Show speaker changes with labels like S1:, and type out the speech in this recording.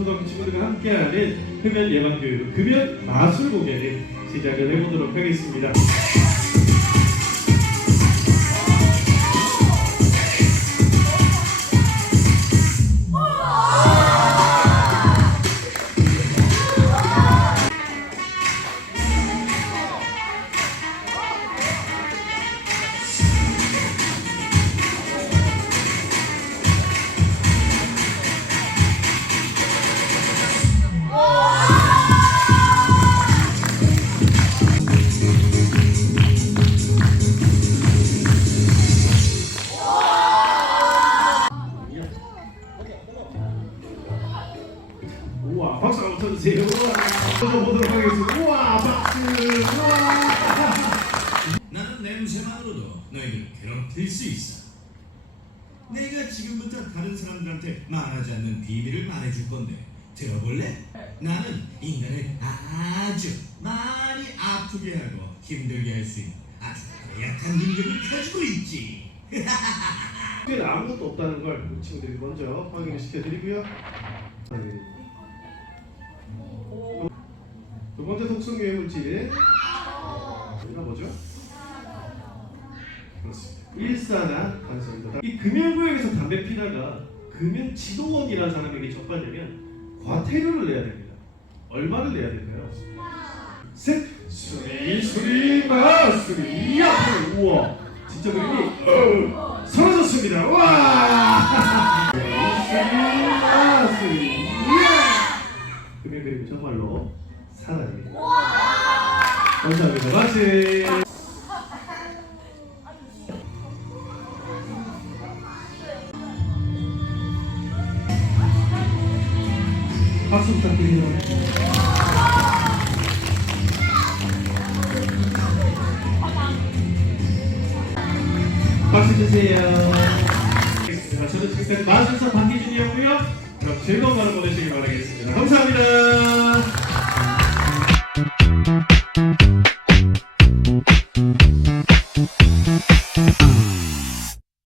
S1: 초등학교 친구들과 함께하는 흡연 예방 교육, 흡연 마술 공연을 시작을 해보도록 하겠습니다. 우와 박수 한번 쳐주세요. 우와 보도록 하겠습니다. 우와 박수. 우와.
S2: 나는 냄새만으로도 너희를 괴롭힐 수 있어. 내가 지금부터 다른 사람들한테 말하지 않는 비밀을 말해줄 건데 들어볼래? 나는 인간을 아주 많이 아프게 하고 힘들게 할 수 있는 아주 약한 능력을 가지고 있지.
S1: 아무것도 없다는 걸 친구들이 먼저 확인을 시켜드리고요. 두 번째 독성 유해 물질 이거 뭐죠? 그렇습니다. 일산화 탄소입니다. 이 금연구역에서 담배 피다가 금연 지도원이라는 사람에게 접하려면 과태료를 내야 됩니다. 얼마를 내야 될까요? 셋 수리 수리 마 수리 야 우와 진짜 그림이 어, 사라졌습니다. 와 수리 마수리 야 금연 그림이 사라집니다. 감사합니다. 박수. 박수 부탁드립니다. 박수 주세요. 자, 저는 지금까지 마술사 박희준이었고요. 그럼 즐거운 하루 보내시길 바라겠습니다. 감사합니다.